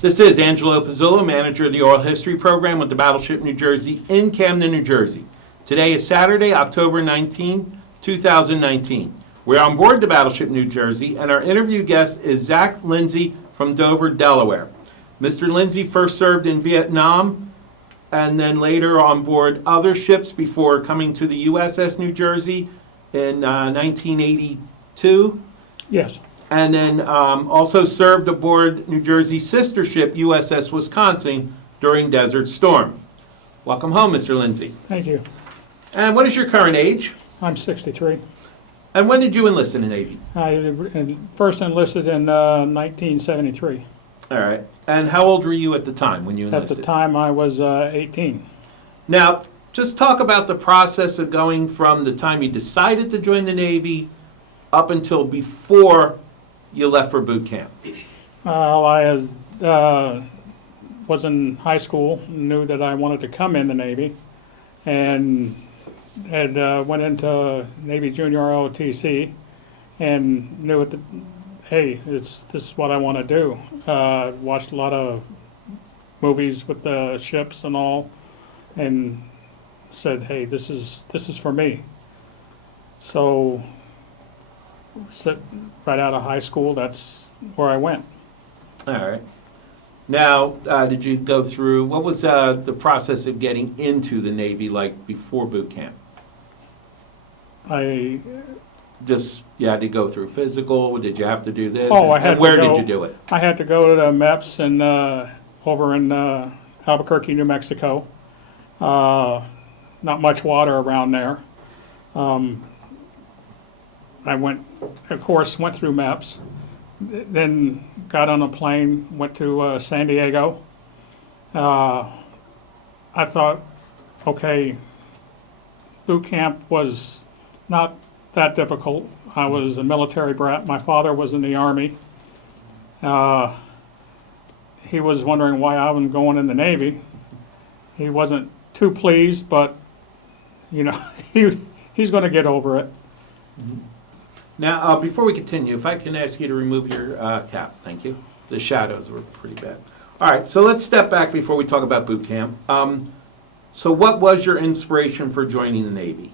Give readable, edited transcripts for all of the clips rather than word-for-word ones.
This is Angelo Pizzullo, manager of the Oral History Program with the Battleship New Jersey in Camden, New Jersey. Today is Saturday, October 19, 2019. We're on board the Battleship New Jersey, and our interview guest is Zach Lindsey from Dover, Delaware. Mr. Lindsey first served in Vietnam and then later on board other ships before coming to the USS New Jersey in 1982. Yes. And then also served aboard New Jersey's sister ship, USS Wisconsin, during Desert Storm. Welcome home, Mr. Lindsey. Thank you. And what is your current age? I'm 63. And when did you enlist in the Navy? I first enlisted in 1973. All right. And how old were you at the time when you At enlisted? the time, I was 18. Now, just talk about the process of going from the time you decided to join the Navy up until before you left for boot camp. I was in high school, knew that I wanted to come in the Navy, and had went into Navy Junior ROTC, and knew that, hey, this is what I want to do. Watched a lot of movies with the ships and all, and said, hey, this is for me. So, right out of high school, that's where I went. All right. Now, did you go through, what was the process of getting into the Navy like before boot camp? I Just, you had to go through physical, did you have to do this? Oh, I And had to where go- did you do it? I had to go to the MEPS and over in Albuquerque, New Mexico. Not much water around there. I went, of course, went through MEPS, then got on a plane, went to San Diego. I thought, okay, boot camp was not that difficult. I was a military brat. My father was in the Army. He was wondering why I wasn't going in the Navy. He wasn't too pleased, but you know, he's going to get over it. Now, before we continue, if I can ask you to remove your cap, thank you. The shadows were pretty bad. All right, so let's step back before we talk about boot camp. So what was your inspiration for joining the Navy?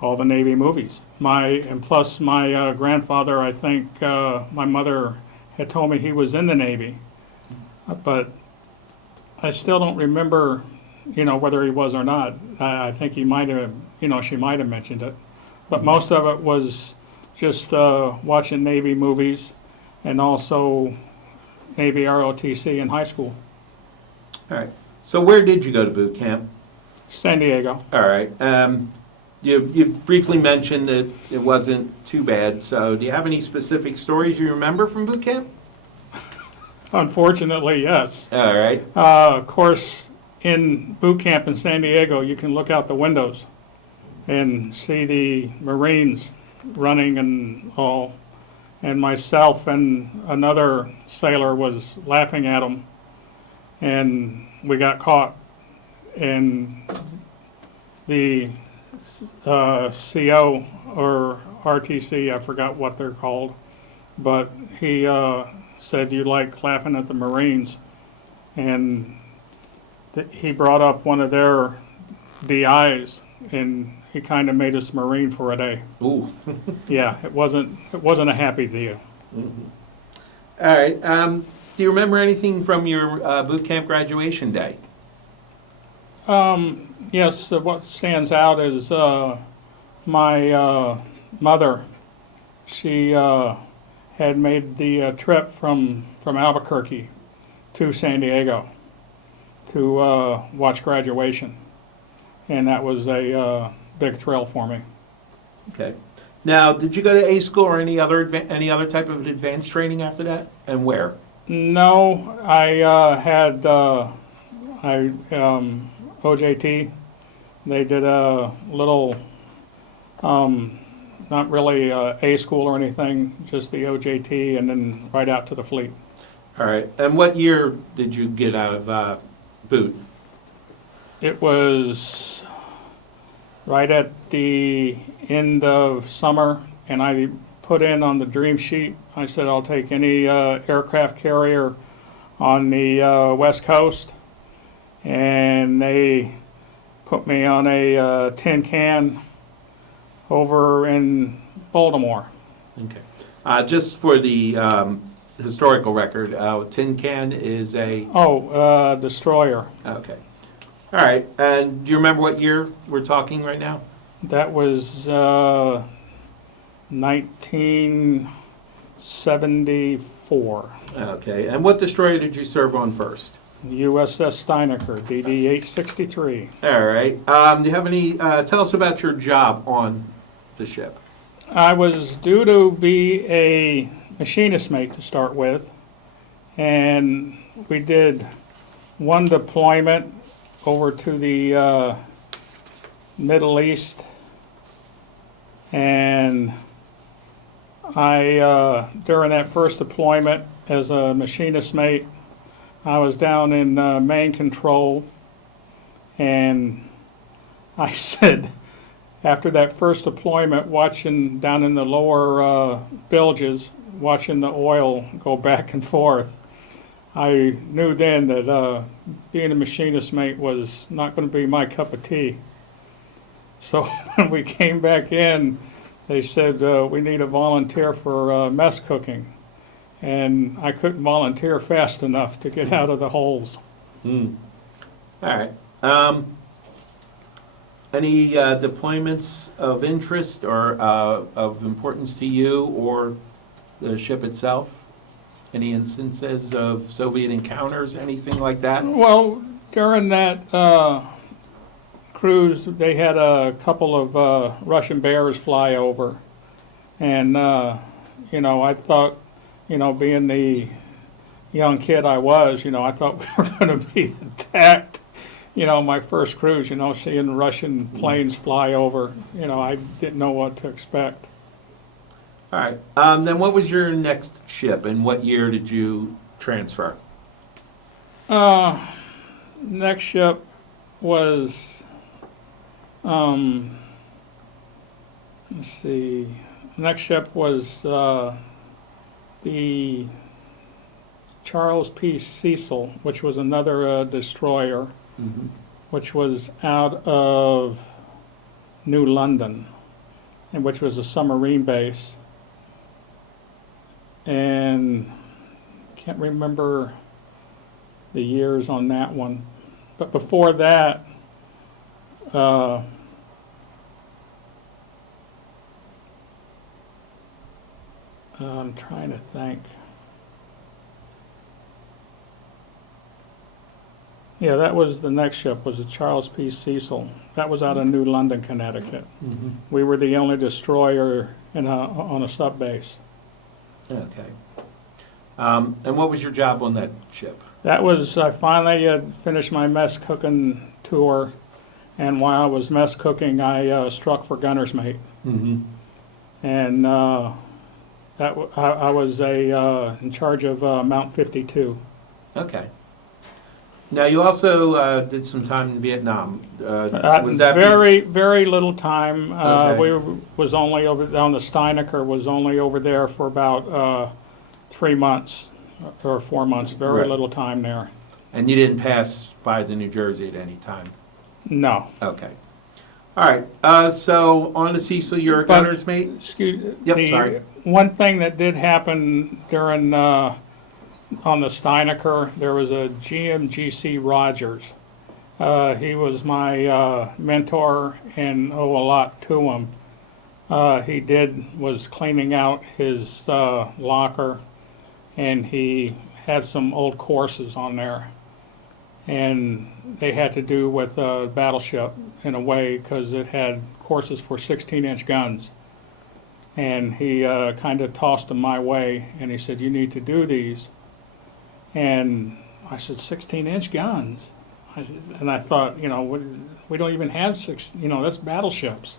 All the Navy movies. And plus my grandfather, I think my mother had told me he was in the Navy, but I still don't remember, whether he was or not. I think he might have, she might have mentioned it, but most of it was just watching Navy movies and also Navy ROTC in high school. All right. So where did you go to boot camp? San Diego. All right. You briefly mentioned that it wasn't too bad. So do you have any specific stories you remember from boot camp? Unfortunately, yes. All right. Of course, in boot camp in San Diego, you can look out the windows and see the Marines running and all. And myself and another sailor was laughing at them, and we got caught. And the CO or RTC, I forgot what they're called, but he said, you like laughing at the Marines, and he brought up one of their DIs, and he kind of made us Marine for a day. Ooh. Yeah, it wasn't a happy deal. Mm-hmm. All right. Do you remember anything from your boot camp graduation day? Yes, what stands out is my mother. She had made the trip from Albuquerque to San Diego to watch graduation, and that was a big thrill for me. Okay. Now, did you go to A school or any other type of advanced training after that, and where? No, I had OJT. They did a little, not really A school or anything, just the OJT, and then right out to the fleet. All right. And what year did you get out of boot? It was right at the end of summer, and I put in on the dream sheet, I said I'll take any aircraft carrier on the West Coast, and they put me on a tin can over in Baltimore. Okay. Just for the historical record, tin can is a... Destroyer. Okay. All right. And do you remember what year we're talking right now? That was 1974. Okay. And what destroyer did you serve on first? USS Steinecker, DD-863. All right. Do you have any... tell us about your job on the ship. I was due to be a machinist mate to start with, and we did one deployment over to the Middle East, and I during that first deployment as a machinist mate, I was down in main control, and I said, after that first deployment, watching down in the lower bilges, watching the oil go back and forth, I knew then that being a machinist mate was not going to be my cup of tea. So when we came back in, they said, we need a volunteer for mess cooking. And I couldn't volunteer fast enough to get out of the holes. All right. Any deployments of interest or of importance to you or the ship itself? Any instances of Soviet encounters, anything like that? Well, during that cruise, they had a couple of Russian Bears fly over. And, I thought, being the young kid I was, I thought we were going to be attacked. My first cruise, seeing Russian planes fly over, I didn't know what to expect. All right. Then what was your next ship and what year did you transfer? Next ship was, let's see, next ship was the Charles P. Cecil, which was another destroyer, which was out of New London, and which was a submarine base. And can't remember the years on that one. But before that, I'm trying to think. Yeah, that was the next ship, was the Charles P. Cecil. That was out of New London, Connecticut. We were the only destroyer on a sub base. Okay. And what was your job on that ship? That was, I finally had finished my mess cooking tour, and while I was mess cooking, I struck for gunner's mate. And I was in charge of Mount 52. Okay. Now, you also did some time in Vietnam. Was that very, very little time. Okay. We was only over on the Steinecker, was only over there for about 3 months or 4 months. Very Right. little time there. And you didn't pass by the New Jersey at any time? No. Okay. All right. So on the Cecil, you're a gunner's mate? Yep, sorry. One thing that did happen during on the Steinecker, there was a GMGC Rogers. He was my mentor and owe a lot to him. He was cleaning out his locker, and he had some old courses on there. And they had to do with a battleship in a way because it had courses for 16-inch guns. And he kind of tossed them my way, and he said, "You need to do these." And I said, 16-inch guns? And I thought, we don't even have that's battleships.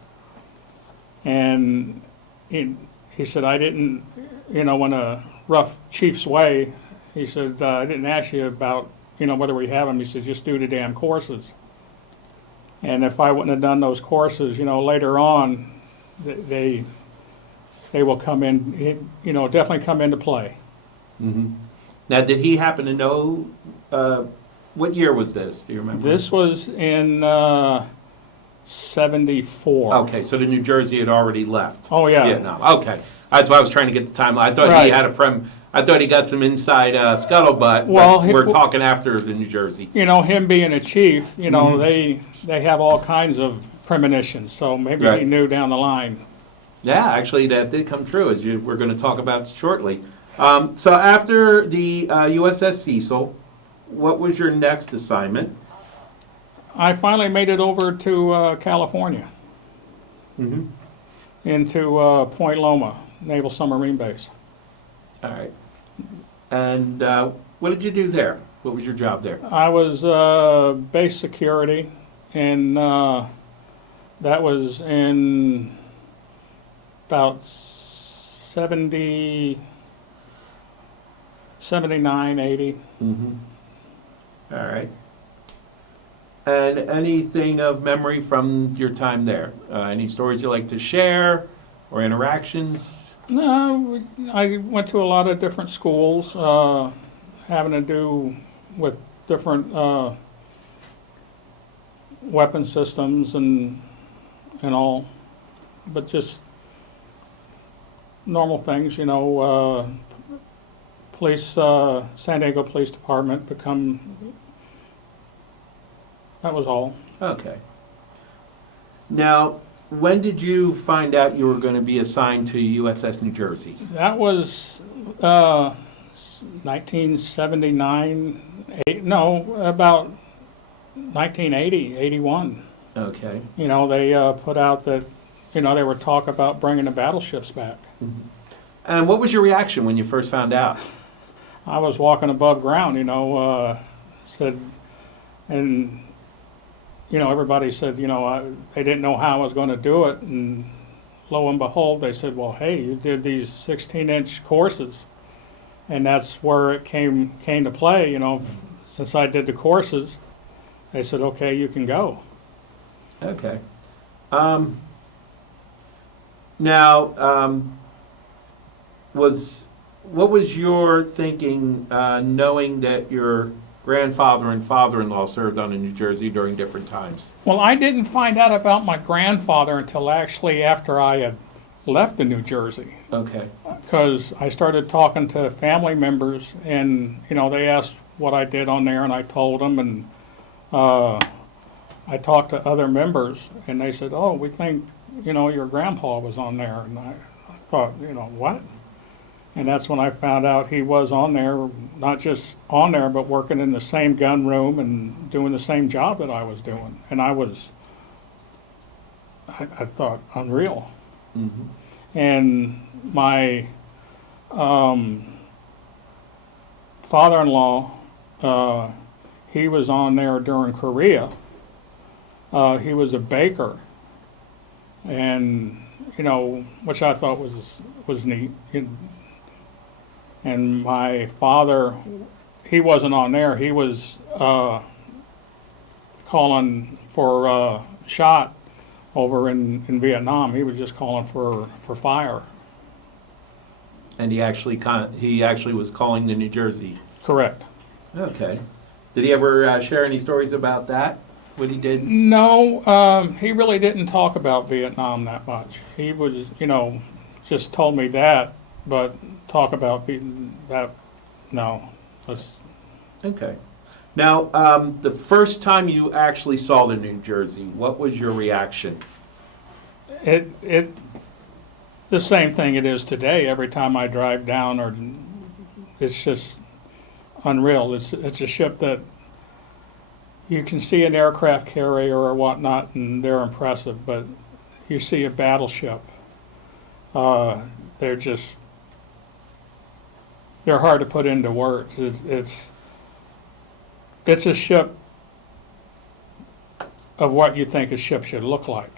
And he said, I didn't, in a rough chief's way, he said, I didn't ask you about, whether we have them. He said, just do the damn courses. And if I wouldn't have done those courses, later on, they will come in, definitely come into play. Now, did he happen to know, what year was this? Do you remember? This was in 74. Okay, so the New Jersey had already left. Oh, yeah. Vietnam. Okay, that's why I was trying to get the timeline. I thought he Right. had I thought he got some inside scuttlebutt. Well, but we're talking after the New Jersey. You know, him being a chief, you know, Mhm. they have all kinds of premonitions, so maybe he Right. knew down the line. Yeah, actually, that did come true, as we're going to talk about shortly. So after the USS Cecil, what was your next assignment? I finally made it over to California, Mm-hmm. into Point Loma Naval Submarine Base. All right. And what did you do there? What was your job there? I was base security, and that was in about 79, 80. Mm-hmm. All right. And anything of memory from your time there? Any stories you like to share or interactions? No, I went to a lot of different schools, having to do with different weapon systems and all, but just normal things, you know. San Diego Police Department that was all. Okay. Now, when did you find out you were going to be assigned to USS New Jersey? That was 1979, about 1980, 81. Okay. You know, they put out that, you know, they were talk about bringing the battleships back. And what was your reaction when you first found out? I was walking above ground, you know, and, you know, everybody said, you know, they didn't know how I was going to do it. And lo and behold, they said, well, hey, you did these 16-inch courses. And that's where it came to play, you know. Since I did the courses, they said, okay, you can go. Okay. Now, what was your thinking, knowing that your grandfather and father-in-law served on the New Jersey during different times? Well, I didn't find out about my grandfather until actually after I had left the New Jersey, Okay. because I started talking to family members, and you know, they asked what I did on there, and I told them, and I talked to other members, and they said, "Oh, we think, you know, your grandpa was on there," and I thought, you know, what? And that's when I found out he was on there, not just on there, but working in the same gun room and doing the same job that I was doing. And I thought, unreal. Mm-hmm. And my father-in-law, he was on there during Korea. He was a baker, and you know, which I thought was neat. And my father, he wasn't on there. He was calling for a shot over in Vietnam. He was just calling for fire. And he actually was calling the New Jersey. Correct. Okay. Did he ever share any stories about that? What he did? No, he really didn't talk about Vietnam that much. He was, you know, just told me that, but talk about that, no. Okay. Now, the first time you actually saw the New Jersey, what was your reaction? The same thing it is today. Every time I drive down, or it's just unreal. It's a ship that you can see an aircraft carrier or whatnot, and they're impressive. But you see a battleship, they're hard to put into words. It's a ship of what you think a ship should look like.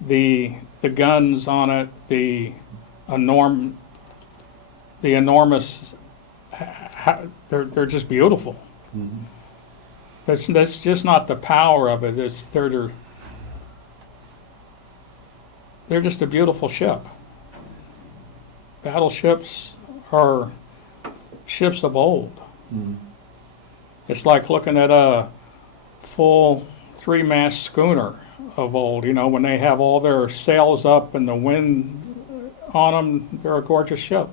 The guns on it, the enormous, they're just beautiful. Mm-hmm. That's just not the power of it. They're just a beautiful ship. Battleships are ships of old. Mhm. It's like looking at a full three-mast schooner of old, when they have all their sails up and the wind on them, they're a gorgeous ship.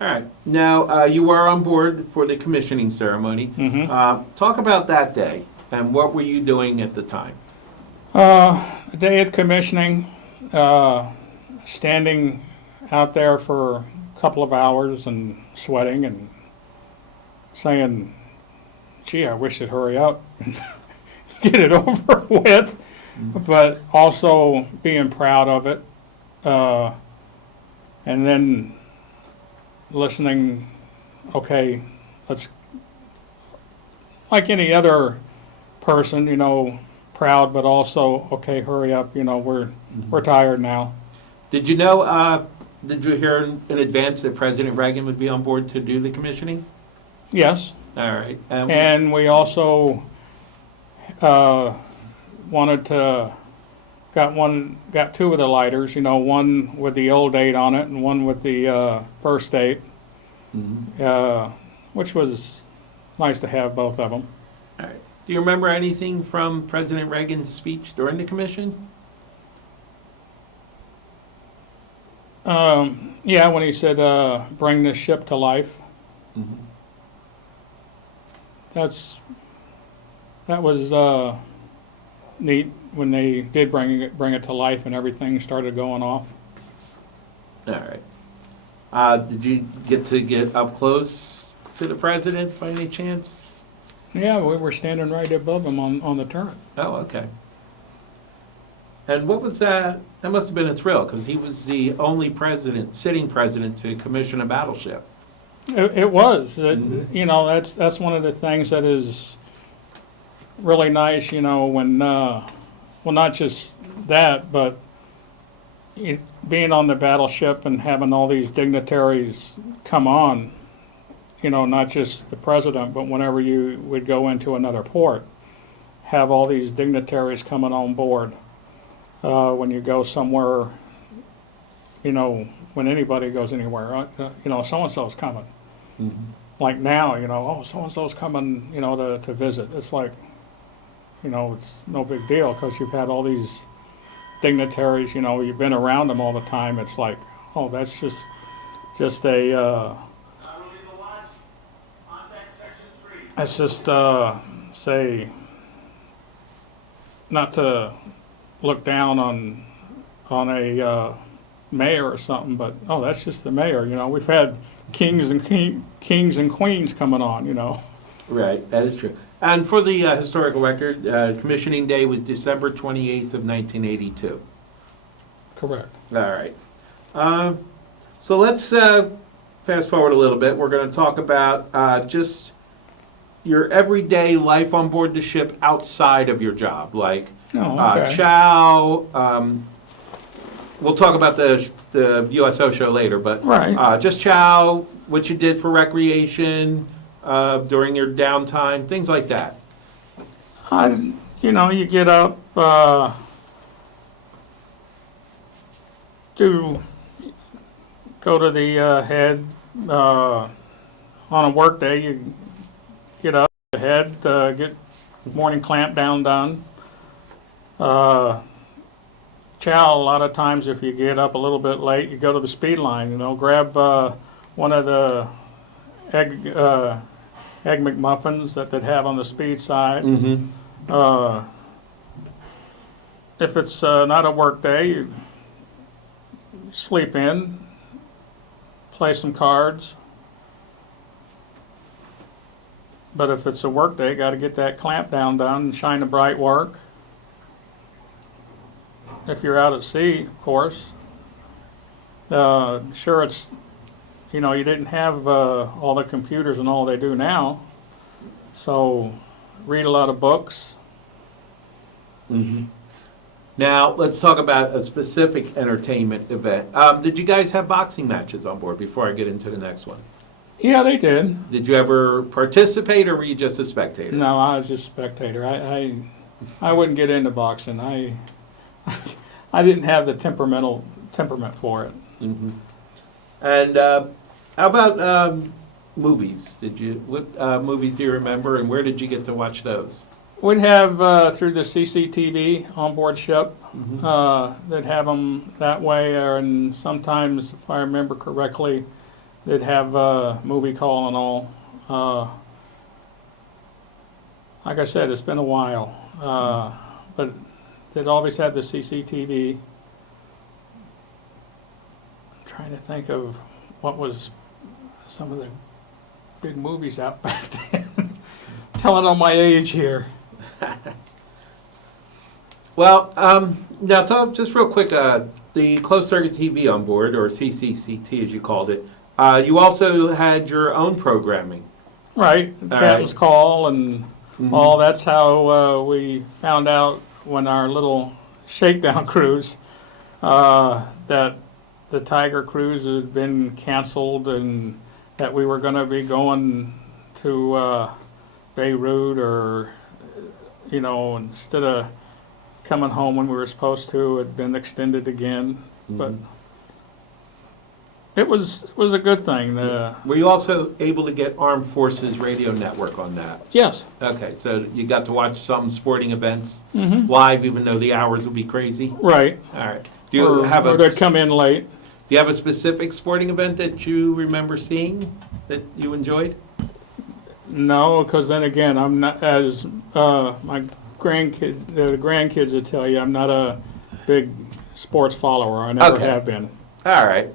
All right. Now, you were on board for the commissioning ceremony. Mhm. Talk about that day, and what were you doing at the time? The day of commissioning, standing out there for a couple of hours and sweating and saying, gee, I wish it'd hurry up and get it over with, but also being proud of it. And then listening, okay, let's, like any other person, proud, but also, okay, hurry up, we're tired now. Did you hear in advance that President Reagan would be on board to do the commissioning? Yes, All right. and we also wanted to, got two of the lighters, one with the old date on it and one with the first date, which was nice to have both of them. All right. Do you remember anything from President Reagan's speech during the commission? Yeah, when he said, bring this ship to life. Mhm. That was neat when they did bring it to life and everything started going off. All right. Did you get up close to the president by any chance? Yeah, we were standing right above him on the turret. Oh, okay. And what was that? That must have been a thrill, because he was the only sitting president to commission a battleship. It was. Mhm. That's one of the things that is really nice, when, well, not just that, but being on the battleship and having all these dignitaries come on, not just the president, but whenever you would go into another port, have all these dignitaries coming on board. When you go somewhere, when anybody goes anywhere, so-and-so's coming. Mhm. Like now, oh, so-and-so's coming, to visit. It's like, it's no big deal because you've had all these dignitaries, you've been around them all the time. It's like, oh, that's just a, it's just, say, not to look down on a mayor or something, but, oh, that's just the mayor, We've had kings and queens coming on. Right, that is true. And for the historical record, commissioning day was December 28th of 1982. Correct. All right. So let's fast forward a little bit. We're going to talk about just your everyday life on board the ship outside of your job, like Okay. chow. We'll talk about the USO show later, but Right. just chow, what you did for recreation during your downtime, things like that. You get up, to go to the head, on a work day, you get up, head, get morning clamp down done. Chow, a lot of times if you get up a little bit late, you go to the speed line, grab one of the egg McMuffins that they'd have on the speed side. Mm-hmm. If it's not a work day, you sleep in, play some cards. But if it's a work day, got to get that clamp down done and shine the bright work. If you're out at sea, of course. Sure, it's, you didn't have all the computers and all they do now. So read a lot of books. Mm-hmm. Now, let's talk about a specific entertainment event. Did you guys have boxing matches on board before I get into the next one? Yeah, they did. Did you ever participate, or were you just a spectator? No, I was just a spectator. I wouldn't get into boxing. I didn't have the temperament for it. Mm-hmm. And How about movies? What movies do you remember, and where did you get to watch those? We'd have through the CCTV onboard ship. They'd have them that way, and sometimes, if I remember correctly, they'd have movie call and all. Like I said, it's been a while, but they'd always have the CCTV. I'm trying to think of what was some of the big movies out back then. Telling on my age here. Well, now talk just real quick. The closed circuit TV on board, or CCCT as you called it. You also had your own programming. Right, All Captain's right. Call and all. That's how we found out when our little shakedown cruise that the Tiger cruise had been canceled and that we were going to be going to Beirut, or instead of coming home when we were supposed to, it had been extended again. But it was a good thing. Were you also able to get Armed Forces Radio Network on that? Yes. Okay, so you got to watch some sporting events live, even though the hours would be crazy. Right. All right. Do you have or they'd come in late. Do you have a specific sporting event that you remember seeing that you enjoyed? No, because then again, I'm not, as my grandkids would tell you, I'm not a big sports follower. I never Okay. have been. All right.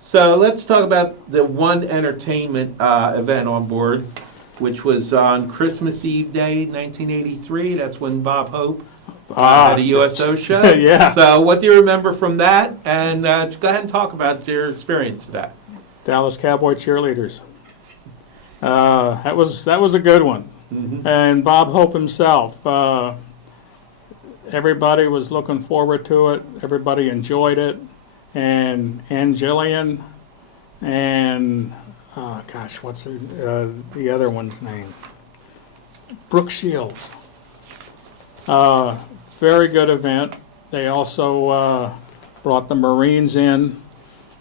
So let's talk about the one entertainment event on board, which was on Christmas Eve Day, 1983. That's when Bob Hope had a USO show. Yeah. So what do you remember from that? And go ahead and talk about your experience of that. Dallas Cowboy cheerleaders. That was a good one. And Bob Hope himself. Everybody was looking forward to it. Everybody enjoyed it. And Jillian and gosh, what's the other one's name? Brooke Shields. Very good event. They also brought the Marines in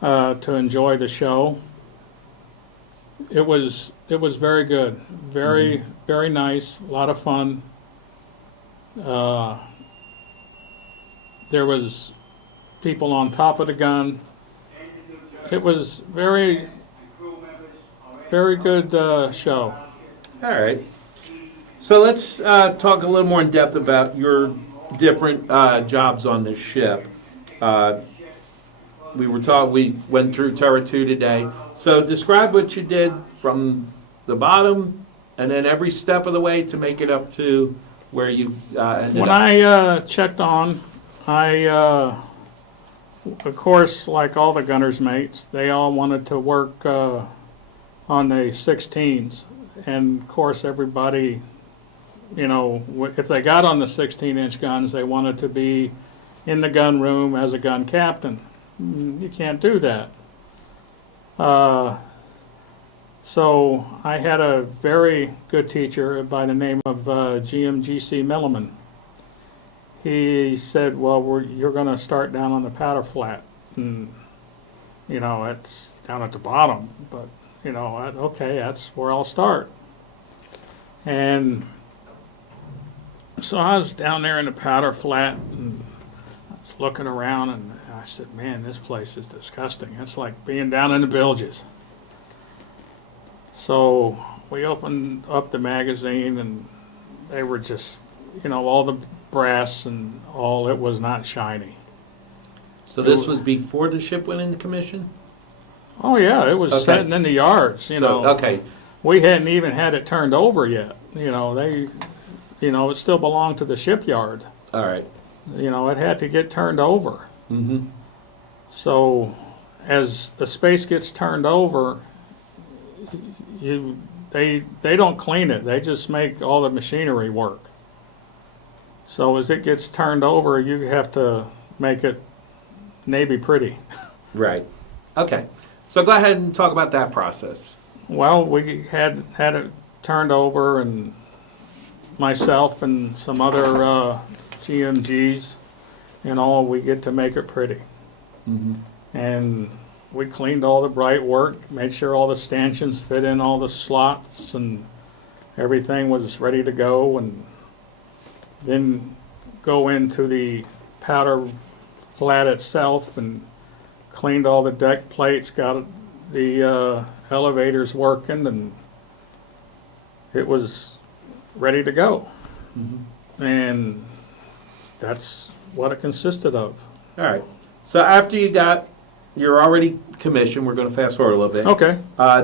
to enjoy the show. It was very good, very nice, a lot of fun. There was people on top of the gun. It was very good show. All right. So let's talk a little more in depth about your different jobs on this ship. We went through Terra 2 today. So describe what you did from the bottom and then every step of the way to make it up to where you ended When up. I checked on, of course, like all the gunners' mates, they all wanted to work on the 16s. And of course, everybody, if they got on the 16-inch guns, they wanted to be in the gun room as a gun captain. You can't do that. So I had a very good teacher by the name of GMGC Milliman. He said, well, you're going to start down on the powder flat. And, it's down at the bottom. But, okay, that's where I'll start. And so I was down there in the powder flat, and I was looking around, and I said, man, this place is disgusting. It's like being down in the bilges. So we opened up the magazine, and they were just, all the brass and all, it was not shiny. So this was before the ship went into commission? Oh yeah, it was Okay. sitting in the yards, Okay. We hadn't even had it turned over yet. It still belonged to the shipyard. All right. It had to get turned over. Mm-hmm. So as the space gets turned over, they don't clean it. They just make all the machinery work. So as it gets turned over, you have to make it navy pretty. Right. Okay. So go ahead and talk about that process. Well, we had it turned over, and myself and some other GMGs and all, we get to make it pretty. Mm-hmm. And we cleaned all the bright work, made sure all the stanchions fit in all the slots and everything was ready to go, and then go into the powder flat itself and cleaned all the deck plates, got the elevators working, and it was ready to go. And that's what it consisted of. All right. So after you're already commissioned, we're going to fast forward a little bit. Okay.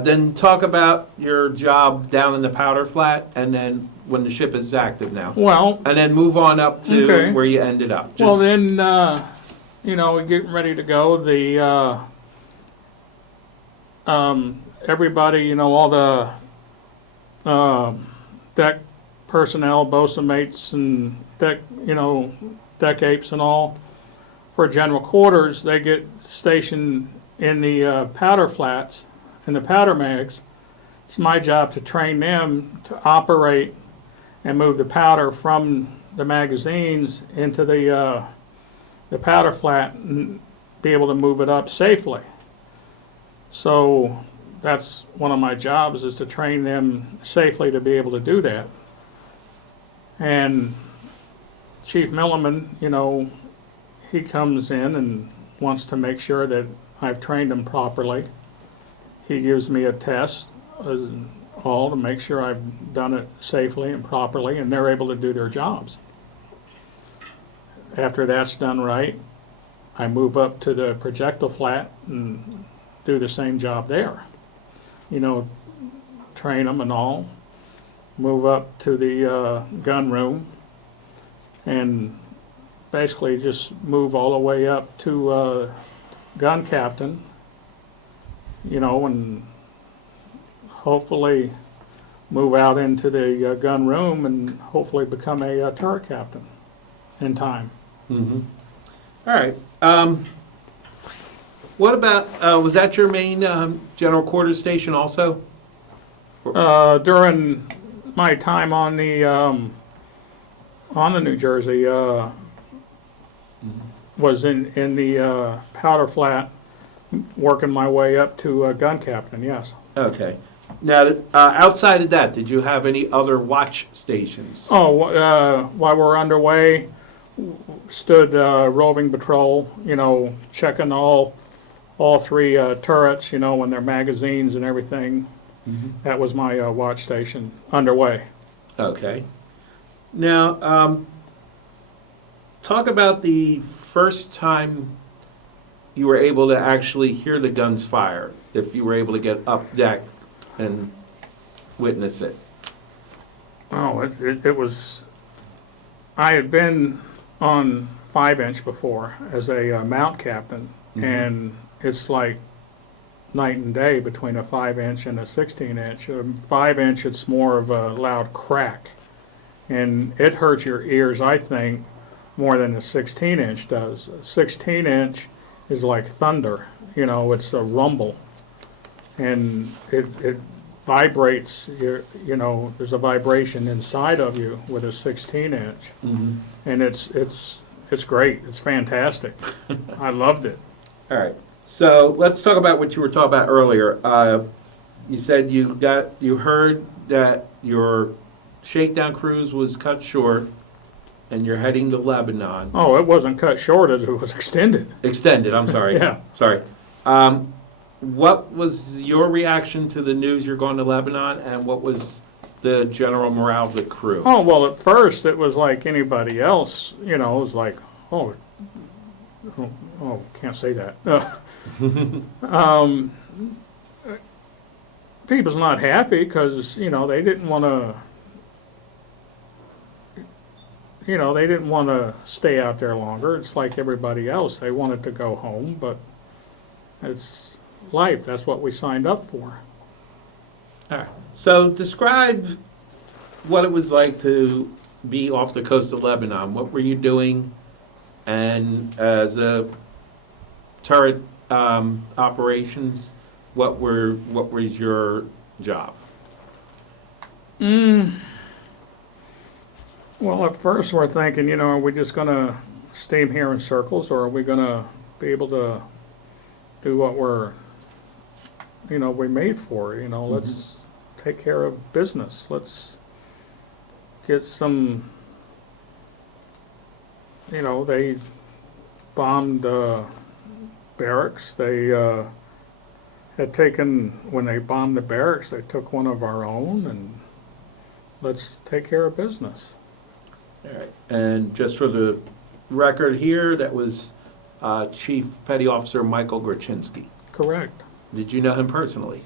Then talk about your job down in the powder flat, and then when the ship is active now. Well, And then move on up to Okay. where you ended up. well Just- then, we're getting ready to go. The everybody, all the deck personnel, bosun mates, and deck apes and all, for general quarters, they get stationed in the powder flats, in the powder mags. It's my job to train them to operate and move the powder from the magazines into the powder flat and be able to move it up safely. So that's one of my jobs, is to train them safely to be able to do that. And Chief Milliman, he comes in and wants to make sure that I've trained him properly. He gives me a test, all to make sure I've done it safely and properly, and they're able to do their jobs. After that's done right, I move up to the projectile flat and do the same job there. Train them and all. Move up to the gun room and basically just move all the way up to gun captain, and hopefully move out into the gun room and hopefully become a turret captain in time. Mhm. All right. What about, was that your main general quarters station also? During my time on the New Jersey, was in the powder flat, working my way up to gun captain. Yes. Okay. Now, outside of that, did you have any other watch stations? Oh, while we're underway, stood roving patrol. Checking all three turrets. When their magazines and everything. That was my watch station underway. Okay. Now, talk about the first time you were able to actually hear the guns fire, if you were able to get up deck and witness it. Oh, it was. I had been on 5-inch before as a mount captain, and it's like night and day between a 5-inch and a 16-inch. 5-inch, it's more of a loud crack, and it hurts your ears, I think, more than a 16-inch does. A 16-inch is like thunder. It's a rumble, and it vibrates. There's a vibration inside of you with a 16-inch, and it's great. It's fantastic. I loved it. All right. So let's talk about what you were talking about earlier. You said you heard that your shakedown cruise was cut short, and you're heading to Lebanon. Oh, it wasn't cut short, as it was extended. Extended. I'm sorry. Yeah. Sorry. What was your reaction to the news you're going to Lebanon, and what was the general morale of the crew? Oh, well, at first it was like anybody else, it was like, oh, can't say that. People's not happy because, they didn't want to stay out there longer. It's like everybody else. They wanted to go home, but it's life. That's what we signed up for. All right. So describe what it was like to be off the coast of Lebanon. What were you doing? And as a turret operations, what was your job? Well, at first we're thinking, are we just going to steam here in circles, or are we going to be able to do what we made for, let's take care of business. Let's get some, they bombed barracks. They when they bombed the barracks, they took one of our own, and let's take care of business. All right. And just for the record here, that was Chief Petty Officer Michael Graczynski. Correct. Did you know him personally?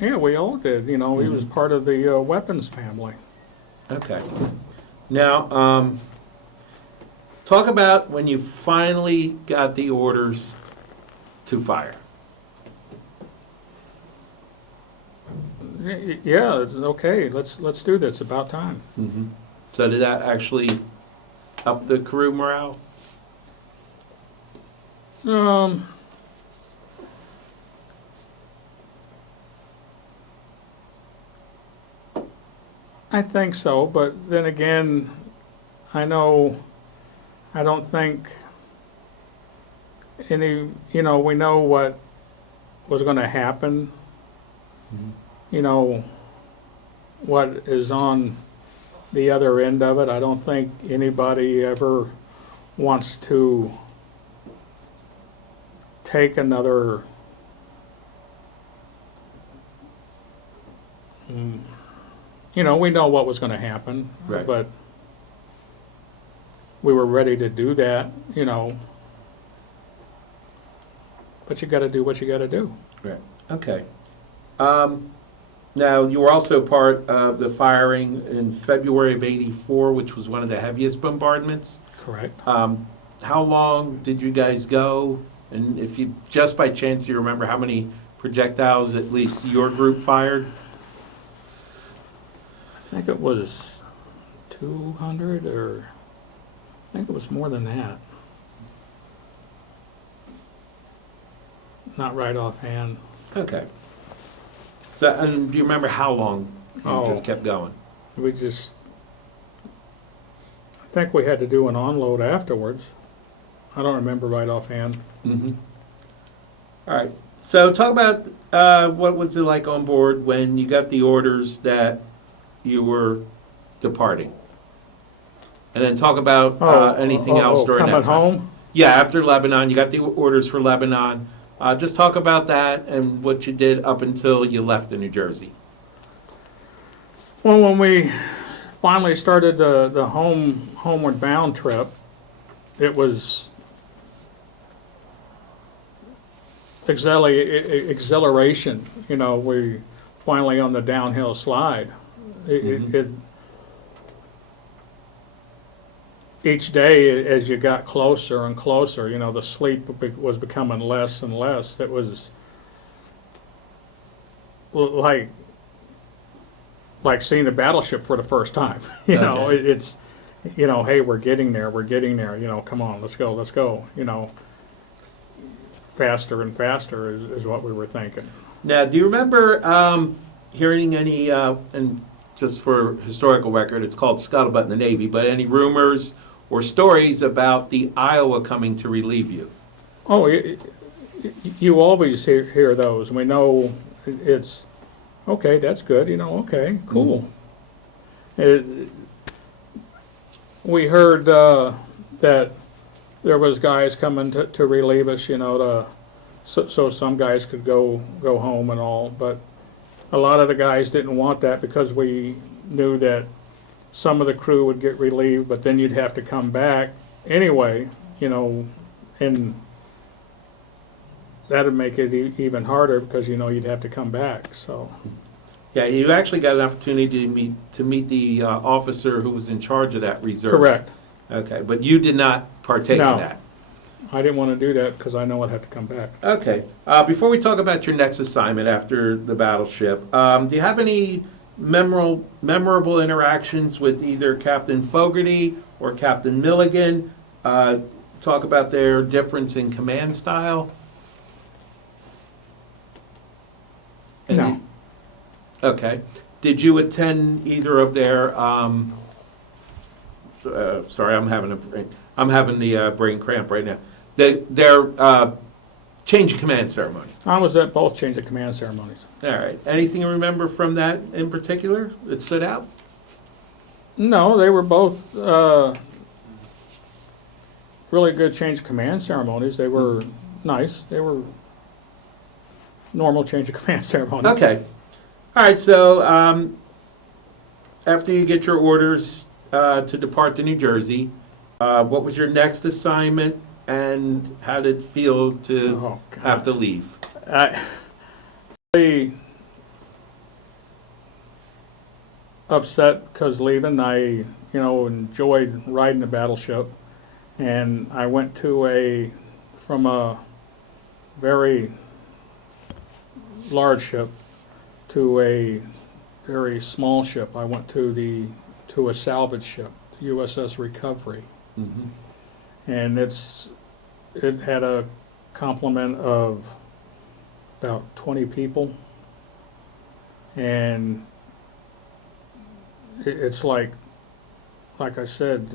Yeah, we all did. He was part of the weapons family. Okay. Now, talk about when you finally got the orders to fire. Yeah, it's okay. Let's do this. About time. Mm-hmm. So did that actually up the crew morale? I think so, but then again, I don't think we know what was going to happen. Mm-hmm. What is on the other end of it. I don't think anybody ever wants to take another we know what was going to happen, Right. But we were ready to do that, but you got to do what you got to do. Right. Okay. Now, you were also part of the firing in February of '84, which was one of the heaviest bombardments. Correct. How long did you guys go? And if you, just by chance, you remember how many projectiles at least your group fired? I think it was 200, or I think it was more than that. Not right offhand. Okay. So, and do you remember how long you Oh. just kept going? I think we had to do an onload afterwards. I don't remember right offhand. Mm-hmm. All right. So talk about what was it like on board when you got the orders that you were departing, and then talk about anything else during that coming time. home? Yeah, after Lebanon, you got the orders for Lebanon. Just talk about that and what you did up until you left in New Jersey. Well, when we finally started the homeward bound trip, it was exhilaration. We finally on the downhill slide. Each day, as you got closer and closer, the sleep was becoming less and less. It was like seeing the battleship for the first time. Okay. It's hey, we're getting there. Come on, let's go. Faster and faster is what we were thinking. Now, do you remember hearing any, and just for historical record, it's called scuttlebutt in the Navy, but any rumors or stories about the Iowa coming to relieve you? Oh, you always hear those. We know it's okay. That's good. Okay, cool. We heard that there was guys coming to relieve us. So some guys could go home and all, but a lot of the guys didn't want that because we knew that some of the crew would get relieved, but then you'd have to come back anyway, and that'd make it even harder because you'd have to come back. So Yeah, you actually got an opportunity to meet the officer who was in charge of that reserve. correct. Okay, but you did not partake No. in that. I didn't want to do that because I know I'd have to come back. Okay. Before we talk about your next assignment after the battleship, do you have any memorable interactions with either Captain Fogarty or Captain Milligan? Talk about their difference in command style? No. Okay. Did you attend either of their, sorry, I'm having the brain cramp right now. Their change of command ceremony. I was at both change of command ceremonies. All right. Anything you remember from that in particular that stood out? No, they were both really good change of command ceremonies. They were nice. They were normal change of command ceremonies. Okay. All right. So after you get your orders to depart to New Jersey, what was your next assignment, and how did it feel to Oh, God. have to leave? I really upset because leaving. I, enjoyed riding the battleship, and I went from a very large ship to a very small ship. I went to a salvage ship, the USS Recovery, Mm-hmm. and it had a complement of about 20 people, and it's like I said,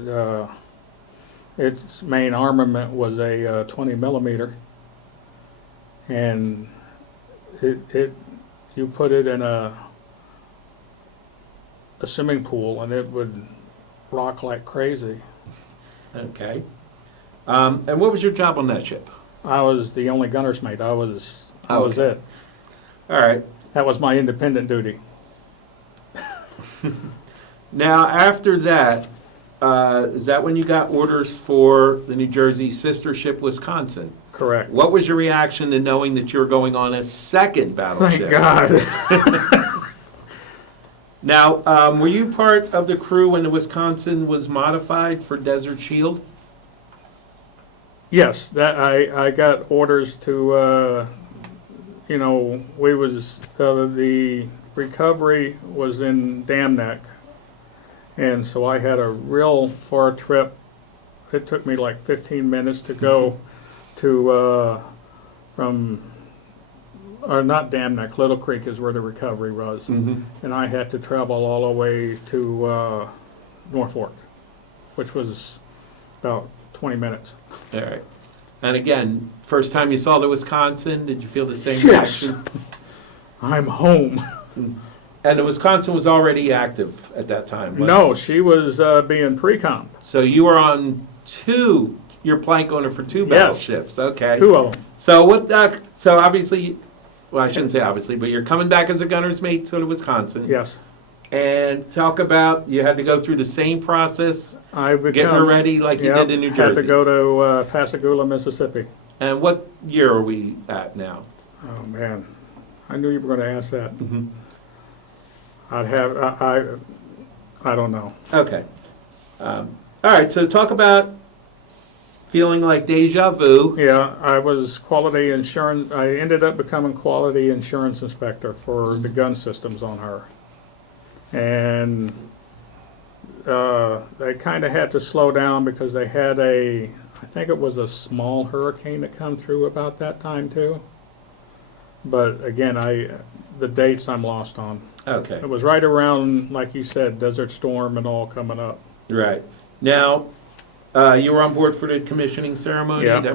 its main armament was a 20 millimeter, and you put it in a swimming pool and it would rock like crazy. Okay. And what was your job on that ship? I was the only gunner's mate. I was Okay. it. All right. That was my independent duty. Now, after that, is that when you got orders for the New Jersey sister ship, Wisconsin? Correct. What was your reaction to knowing that you were going on a second battleship? Thank God. Now, were you part of the crew when the Wisconsin was modified for Desert Shield? Yes, that I got orders to, the Recovery was in Dam Neck, and so I had a real far trip. It took me like 15 minutes to go not Dam Neck, Little Creek is where the Recovery was, Mm-hmm. and I had to travel all the way to Norfolk, which was about 20 minutes. All right. And again, first time you saw the Wisconsin, did you feel the same Yes. reaction? I'm home. And the Wisconsin was already active at that time, wasn't No, she was being pre-com. it? So you were on you're plank owner for two Yes. battleships, okay. Two of them. So obviously, well, I shouldn't say obviously, but you're coming back as a gunner's mate to the Wisconsin. Yes. And talk about, you had to go through the same process, I getting her ready like you did in New Had to Jersey. go to Pascagoula, Mississippi. And what year are we at now? Oh, man. I knew you were going to ask that. Mm-hmm. I don't know. Okay. All right, so talk about feeling like deja vu. Yeah, I was quality insurance. I ended up becoming quality insurance inspector for the gun systems on her. And they kind of had to slow down because they had I think it was a small hurricane that come through about that time too. But again, the dates I'm lost on. Okay, It was right around, like you said, Desert Storm and all coming up. right. Now, you were on board for the commissioning ceremony. Yeah.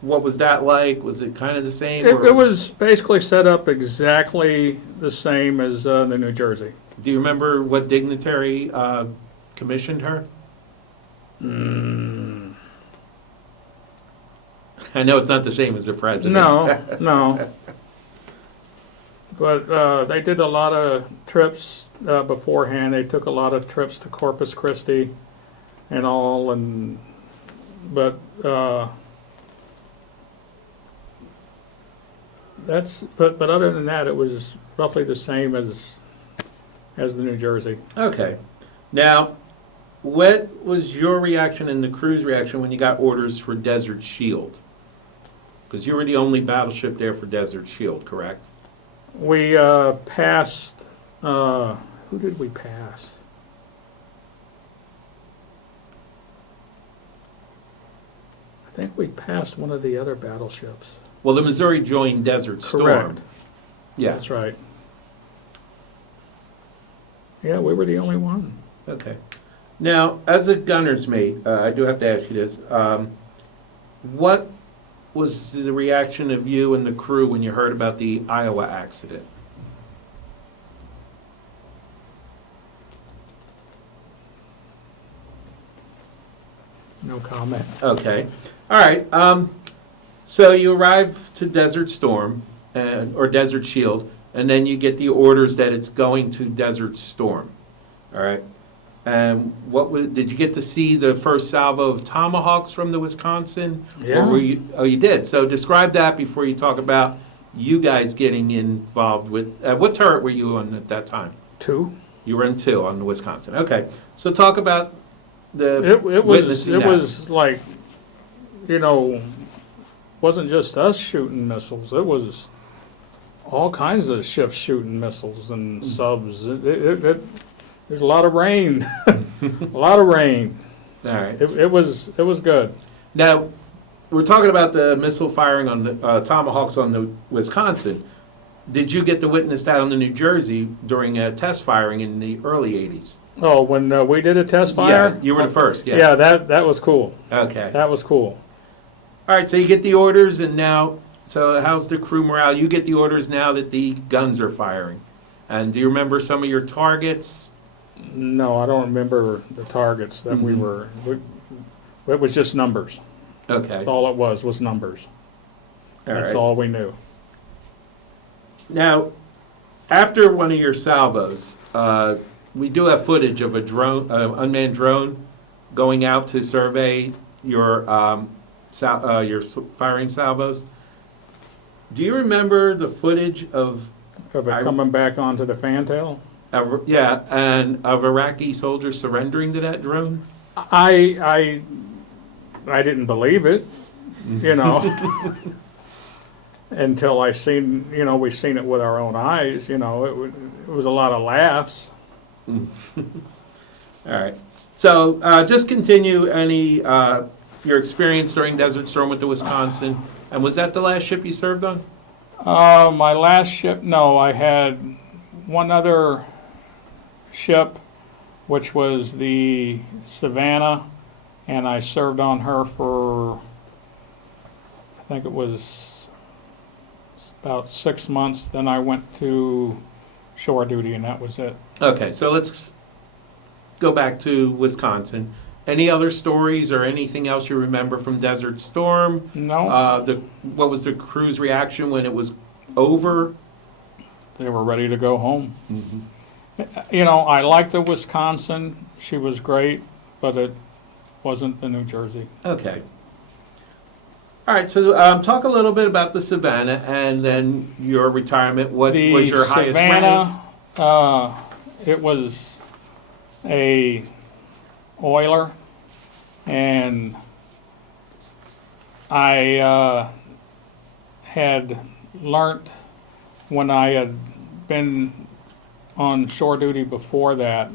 What was that like? Was it kind of the same? It was basically set up exactly the same as the New Jersey. Do you remember what dignitary commissioned her? I know it's not the same as the president. No. But they did a lot of trips beforehand. They took a lot of trips to Corpus Christi and all, but other than that, it was roughly the same as the New Jersey. Okay. Now, what was your reaction and the crew's reaction when you got orders for Desert Shield? Because you were the only battleship there for Desert Shield, correct? We passed. Who did we pass? I think we passed one of the other battleships. Well, the Missouri joined Desert Storm. Correct. Yeah. That's right. Yeah, we were the only one. Okay. Now, as a gunner's mate, I do have to ask you this. What was the reaction of you and the crew when you heard about the Iowa accident? No comment. Okay. All right. So you arrive to Desert Storm or Desert Shield, and then you get the orders that it's going to Desert Storm. All right. And did you get to see the first salvo of Tomahawks from the Wisconsin? Yeah. Or were you, oh, you did. So describe that before you talk about you guys getting involved with. What turret were you on at that time? 2. You were in 2 on the Wisconsin. Okay. So talk about the It witnessing that. was like, you know, wasn't just us shooting missiles. It was all kinds of ships shooting missiles and subs. There's a lot of rain, a lot of rain. All right. It was good. Now, we're talking about the missile firing on the Tomahawks on the Wisconsin. Did you get to witness that on the New Jersey during a test firing in the early 80s? Oh, when we did a test fire? Yeah, you were the first, yes. Yeah, that was cool. Okay. That was cool. All right, so you get the orders, and now, so how's the crew morale? You get the orders now that the guns are firing. And do you remember some of your targets? No, I don't remember the targets that we were. It was just numbers. Okay. That's all it was numbers. All That's right. all we knew. Now, after one of your salvos, we do have footage of a drone, unmanned drone, going out to survey your firing salvos. Do you remember the footage of Of it coming back onto the fantail? of Iraqi soldiers surrendering to that drone? I didn't believe it, you know, until I seen, you know, we seen it with our own eyes. You know, it was a lot of laughs. All right. So just continue your experience during Desert Storm with the Wisconsin. And was that the last ship you served on? My last ship, no, I had one other ship, which was the Savannah, and I served on her for, I think it was about 6 months. Then I went to shore duty, and that was it. Okay, so let's go back to Wisconsin. Any other stories or anything else you remember from Desert Storm? No, What was the crew's reaction when it was over? they were ready to go home. You know, I liked the Wisconsin. She was great, but it wasn't the New Jersey. Okay. All right, so talk a little bit about the Savannah and then your retirement. What was your highest rank? Savannah, it was a oiler, and I had learnt when I had been on shore duty before that,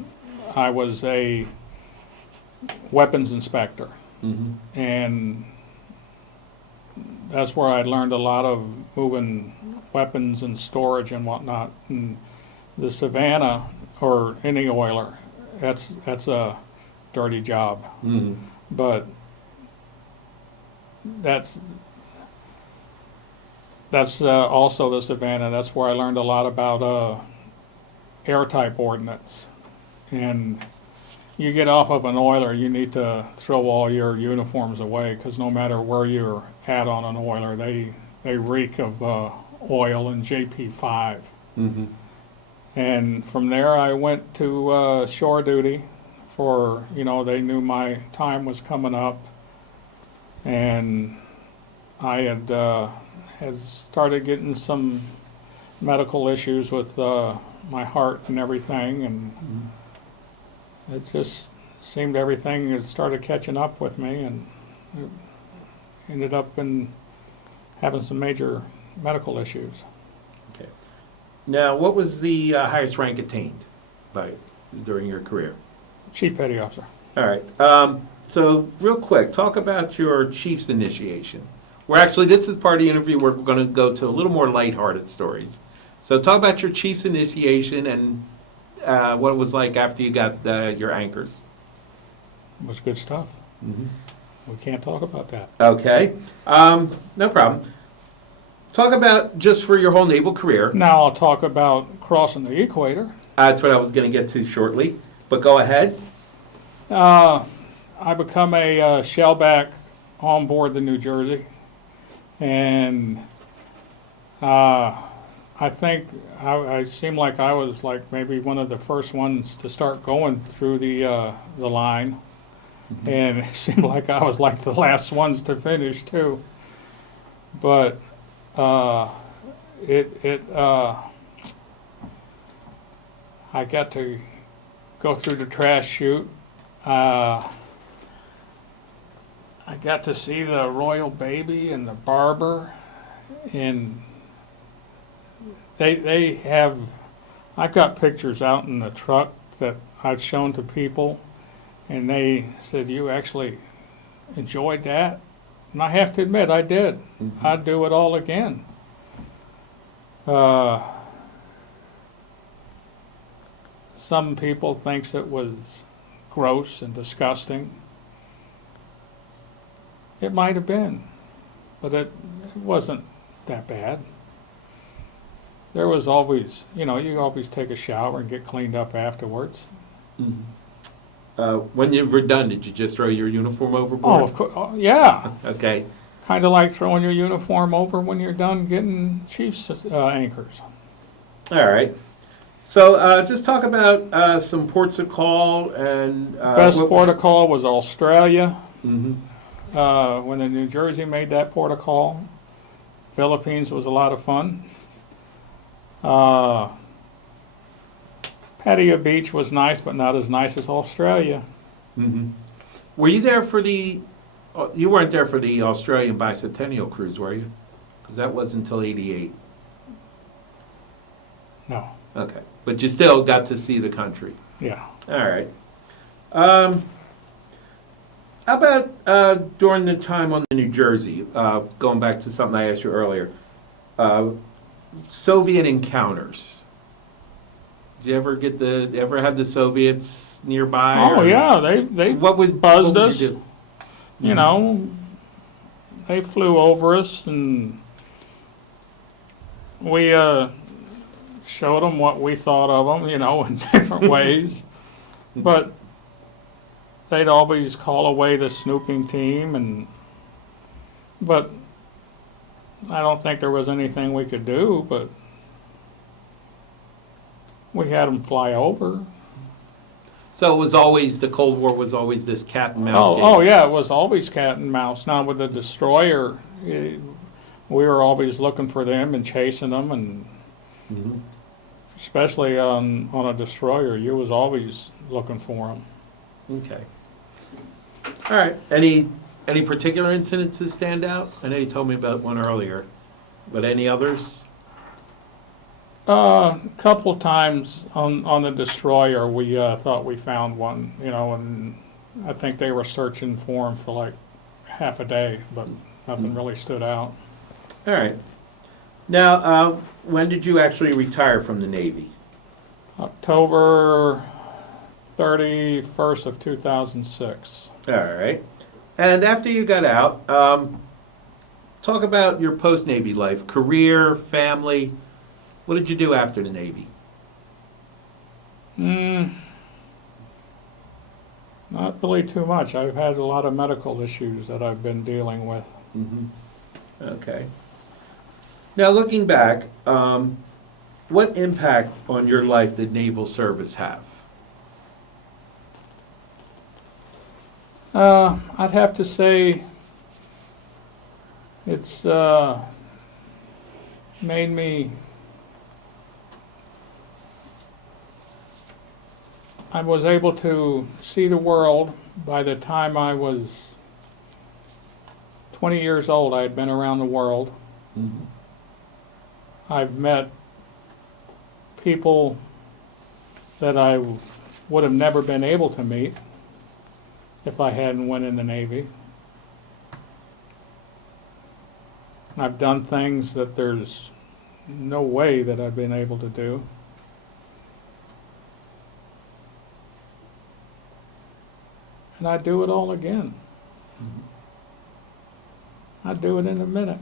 I was a weapons inspector, and that's where I learned a lot of moving weapons and storage and whatnot. And the Savannah, or any oiler, that's a dirty job. But that's also the Savannah. That's where I learned a lot about air-type ordnance. And you get off of an oiler, you need to throw all your uniforms away, because no matter where you're at on an oiler, they reek of oil and JP5. And from there I went to shore duty for, you know, they knew my time was coming up, and I had started getting some medical issues with my heart and everything, and it just seemed everything had started catching up with me, and it ended up in having some major medical issues. Okay. Now, what was the highest rank attained during your career? Chief Petty Officer. All right. So real quick, talk about your chief's initiation. This is part of the interview, we're going to go to a little more lighthearted stories. So talk about your chief's initiation and what it was like after you got your anchors. It was good stuff. We can't talk about that. Okay, no problem. Talk about just for your whole naval career. Now I'll talk about crossing the equator. That's what I was going to get to shortly, but go ahead. I become a shellback on board the New Jersey, and I think I seemed like I was like maybe one of the first ones to start going through the line, and it seemed like I was like the last ones to finish too. But I got to go through the trash chute. I got to see the royal baby and the barber, and they have, I've got pictures out in the truck that I've shown to people, and they said, "You actually enjoyed that?" And I have to admit, I did. I'd do it all again. Some people thinks it was gross and disgusting. It might have been, but it wasn't that bad. There was always, you always take a shower and get cleaned up afterwards. When you were done, did you just throw your uniform overboard? Oh, of course, yeah. Okay. Kind of like throwing your uniform over when you're done getting Chiefs anchors. All right. So just talk about some ports of call and... Best port of call was Australia. Mm-hmm. When the New Jersey made that port of call. Philippines was a lot of fun. Pattaya Beach was nice, but not as nice as Australia. Mm-hmm. Were you there for the... You weren't there for the Australian bicentennial cruise, were you? Because that wasn't until '88. No. Okay. But you still got to see the country. Yeah. All right. How about during the time on the New Jersey, going back to something I asked you earlier, Soviet encounters? Did you ever have the Soviets nearby? Oh yeah, they buzzed what would us. you do? You know, they flew over us, and we showed them what we thought of them, in different ways. But they'd always call away the snooping team, but I don't think there was anything we could do, but we had them fly over. So it was always, the Cold War was always this cat and mouse game. Oh yeah, it was always cat and mouse. Now with the destroyer, we were always looking for them and chasing them, and Mhm. especially on a destroyer, you was always looking for them. Okay. All right. Any particular incidents that stand out? I know you told me about one earlier, but any others? A couple of times on the destroyer, we thought we found one, and I think they were searching for them for like half a day, but nothing really stood out. All right. Now, when did you actually retire from the Navy? October 31st of 2006. All right. And after you got out, talk about your post-Navy life, career, family. What did you do after the Navy? Not really too much. I've had a lot of medical issues that I've been dealing with. Mm-hmm. Okay. Now, looking back, what impact on your life did naval service have? I'd have to say it's made me... I was able to see the world by the time I was 20 years old. I had been around the world. Mm-hmm. I've met people that I would have never been able to meet if I hadn't went in the Navy. I've done things that there's no way that I've been able to do. And I'd do it all again. I'll do it in a minute.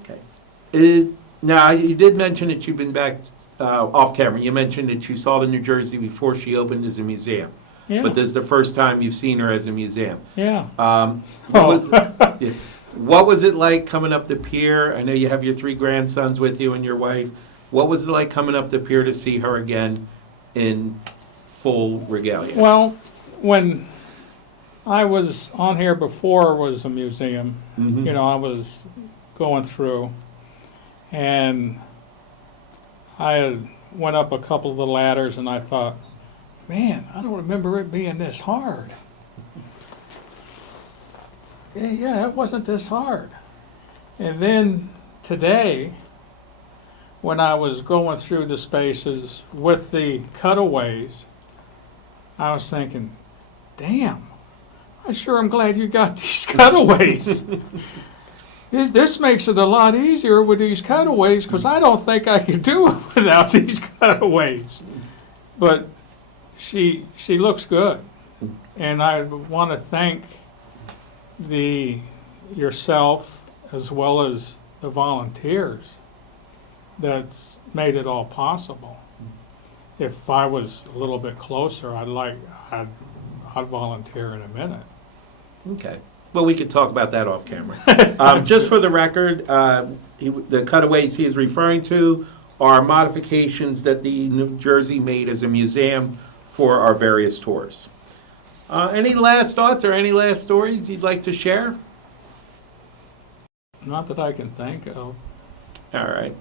Okay. Now, you did mention that you've been back off camera. You mentioned that you saw the New Jersey before she opened as a museum. Yeah, But this is the first time you've seen her as a museum. yeah. Yeah. What was it like coming up the pier? I know you have your 3 grandsons with you and your wife. What was it like coming up the pier to see her again in full regalia? Well, when I was on here before it was a museum, Mhm. you know, I was going through, and I had went up a couple of the ladders, and I thought, man, I don't remember it being this hard. Yeah, it wasn't this hard. And then today, when I was going through the spaces with the cutaways, I was thinking, damn, I sure am glad you got these cutaways. This makes it a lot easier with these cutaways, because I don't think I could do it without these cutaways. But she looks good, and I want to thank yourself as well as the volunteers that's made it all possible. If I was a little bit closer, I'd volunteer in a minute. Okay. Well, we could talk about that off camera. Just for the record, the cutaways he is referring to are modifications that the New Jersey made as a museum for our various tours. Any last thoughts or any last stories you'd like to share? Not that I can think of. All right.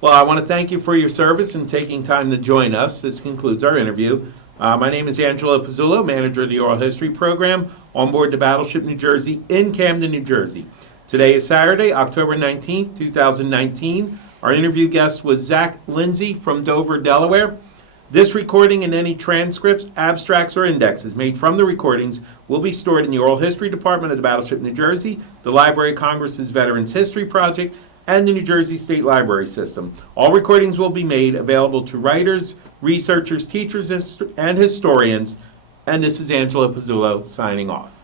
Well, I want to thank you for your service and taking time to join us. This concludes our interview. My name is Angelo Pizzullo, manager of the Oral History Program on board the Battleship New Jersey in Camden, New Jersey. Today is Saturday, October 19th, 2019. Our interview guest was Lindsay from Dover, Delaware. This recording and any transcripts, abstracts, or indexes made from the recordings will be stored in the Oral History Department of the Battleship New Jersey, the Library of Congress's Veterans History Project, and the New Jersey State Library System. All recordings will be made available to writers, researchers, teachers, and historians. And this is Angelo Pizzullo signing off.